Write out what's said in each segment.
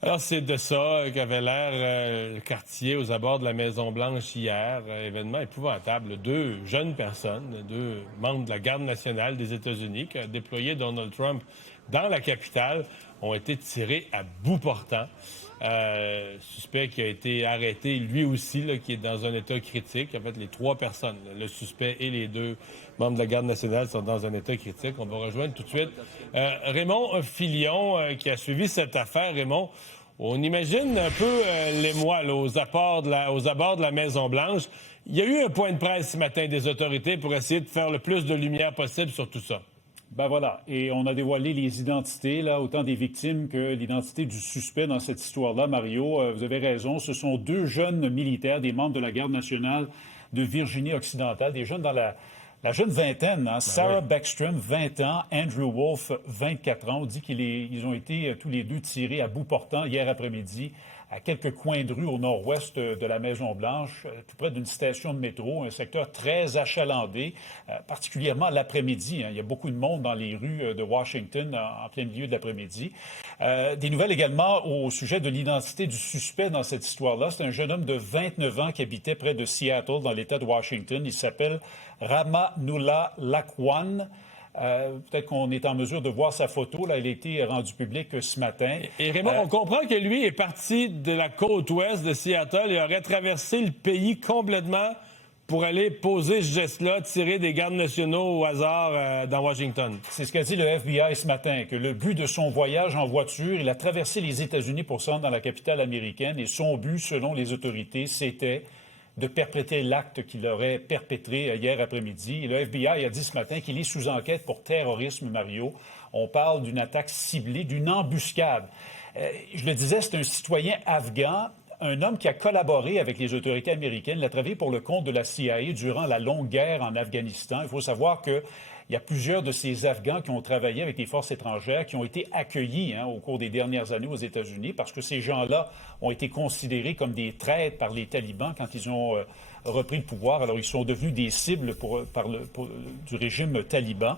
Alors, c'est de ça qu'avait l'air le quartier aux abords de la Maison-Blanche hier. Événement épouvantable. Deux jeunes personnes, deux membres de la Garde nationale des États-Unis qui a déployé Donald Trump dans la capitale, ont été tirés à bout portant. Suspect qui a été arrêté, lui aussi, là, qui est dans un état critique. En fait, les trois personnes, le suspect et les deux membres de la Garde nationale sont dans un état critique. On va rejoindre tout de suite Raymond Filion qui a suivi cette affaire. Raymond, on imagine un peu l'émoi là, aux abords de la Maison-Blanche. Il y a eu un point de presse ce matin des autorités pour essayer de faire le plus de lumière possible sur tout ça. Ben voilà, et on a dévoilé les identités, là, autant des victimes que l'identité du suspect dans cette histoire-là. Mario, vous avez raison, ce sont deux jeunes militaires, des membres de la Garde nationale de Virginie-Occidentale, des jeunes dans la jeune vingtaine, hein? Sarah Beckstrom, 20 ans, Andrew Wolf, 24 ans. On dit qu'ils ont été tous les deux tirés à bout portant hier après-midi à quelques coins de rue au nord-ouest de la Maison-Blanche, tout près d'une station de métro, un secteur très achalandé, particulièrement l'après-midi. Hein. Il y a beaucoup de monde dans les rues de Washington en plein milieu de l'après-midi. Des nouvelles également au sujet de l'identité du suspect dans cette histoire-là. C'est un jeune homme de 29 ans qui habitait près de Seattle, dans l'État de Washington. Il s'appelle Ramanullah Lacwan. Peut-être qu'on est en mesure de voir sa photo. Là, elle a été rendue publique ce matin. Et Raymond, on comprend que lui est parti de la côte ouest de Seattle et aurait traversé le pays complètement pour aller poser ce geste-là, tirer des gardes nationaux au hasard dans Washington. C'est ce qu'a dit le FBI ce matin, que le but de son voyage en voiture, il a traversé les États-Unis pour se rendre dans la capitale américaine et son but, selon les autorités, c'était de perpétrer l'acte qu'il aurait perpétré hier après-midi. Le FBI a dit ce matin qu'il est sous enquête pour terrorisme, Mario. On parle d'une attaque ciblée, d'une embuscade. Je le disais, c'est un citoyen afghan, un homme qui a collaboré avec les autorités américaines. Il a travaillé pour le compte de la CIA durant la longue guerre en Afghanistan. Il faut savoir que il y a plusieurs de ces Afghans qui ont travaillé avec les forces étrangères, qui ont été accueillis au cours des dernières années aux États-Unis, parce que ces gens-là ont été considérés comme des traîtres par les talibans quand ils ont repris le pouvoir. Alors, ils sont devenus des cibles du régime taliban.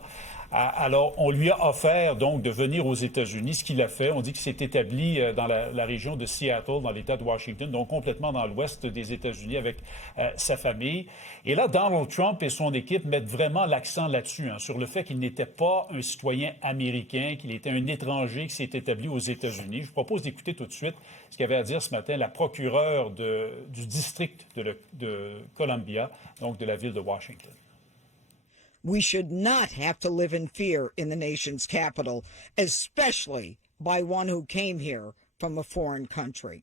Alors, on lui a offert donc de venir aux États-Unis, ce qu'il a fait. On dit qu'il s'est établi dans la région de Seattle, dans l'État de Washington, donc complètement dans l'ouest des États-Unis avec sa famille. Et là, Donald Trump et son équipe mettent vraiment l'accent là-dessus, sur le fait qu'il n'était pas un citoyen américain, qu'il était un étranger qui s'est établi aux États-Unis. Je vous propose d'écouter tout de suite ce qu'avait à dire ce matin la procureure du district de Columbia, donc de la ville de Washington. We should not have to live in fear in the nation's capital, especially by one who came here from a foreign country.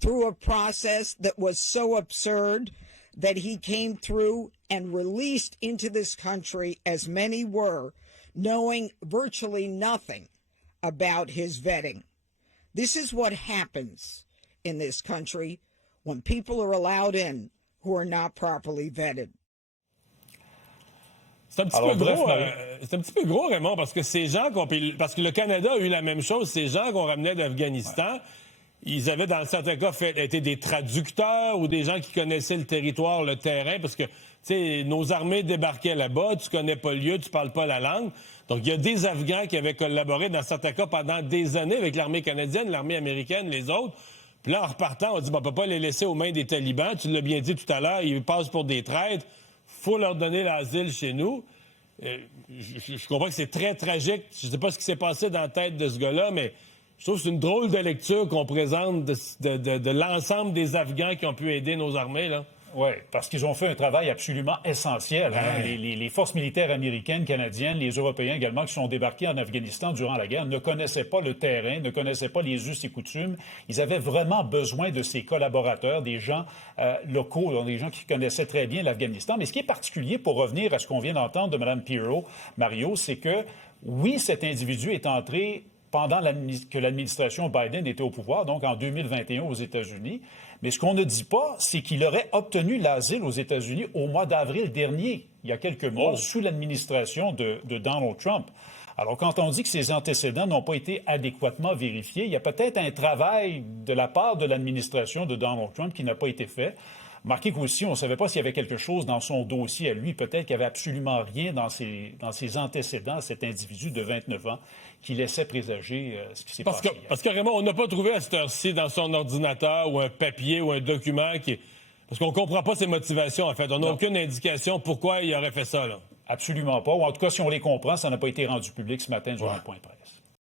Through a process that was so absurd that he came through and released into this country, as many were, knowing virtually nothing about his vetting. This is what happens in this country when people are allowed in who are not properly vetted. C'est un petit peu gros, Raymond, parce que ces gens parce que le Canada a eu la même chose, ces gens qu'on ramenait d'Afghanistan, ils avaient dans certains cas été des traducteurs ou des gens qui connaissaient le territoire, le terrain, parce que nos armées débarquaient là-bas, tu connais pas le lieu, tu parles pas la langue. Donc il y a des Afghans qui avaient collaboré dans certains cas pendant des années avec l'armée canadienne, l'armée américaine, les autres. Puis là, en repartant, on dit on peut pas les laisser aux mains des talibans. Tu l'as bien dit tout à l'heure, ils passent pour des traîtres. Faut leur donner l'asile chez nous. Je comprends que c'est très tragique. Je ne sais pas ce qui s'est passé dans la tête de ce gars-là, mais je trouve que c'est une drôle de lecture qu'on présente de l'ensemble des Afghans qui ont pu aider nos armées, là. Oui, parce qu'ils ont fait un travail absolument essentiel. Hein? Les forces militaires américaines, canadiennes, les Européens également, qui sont débarqués en Afghanistan durant la guerre, ne connaissaient pas le terrain, ne connaissaient pas les us et coutumes. Ils avaient vraiment besoin de ces collaborateurs, des gens locaux, donc des gens qui connaissaient très bien l'Afghanistan. Mais ce qui est particulier, pour revenir à ce qu'on vient d'entendre de Mme Pirro, Mario, c'est que, oui, cet individu est entré pendant que l'administration Biden était au pouvoir, donc en 2021 aux États-Unis. Mais ce qu'on ne dit pas, c'est qu'il aurait obtenu l'asile aux États-Unis au mois d'avril dernier, il y a quelques mois, sous l'administration de Donald Trump. Alors, quand on dit que ses antécédents n'ont pas été adéquatement vérifiés, il y a peut-être un travail de la part de l'administration de Donald Trump qui n'a pas été fait. Remarquez qu'aussi, on ne savait pas s'il y avait quelque chose dans son dossier à lui. Peut-être qu'il n'y avait absolument rien dans ses antécédents, cet individu de 29 ans, qui laissait présager ce qui s'est passé hier. Parce que Raymond, on n'a pas trouvé à cette heure-ci dans son ordinateur ou un papier ou un document qui... Parce qu'on ne comprend pas ses motivations, en fait. On n'a aucune indication pourquoi il aurait fait ça, là. Absolument pas. Ou en tout cas, si on les comprend, ça n'a pas été rendu public ce matin durant le point de presse.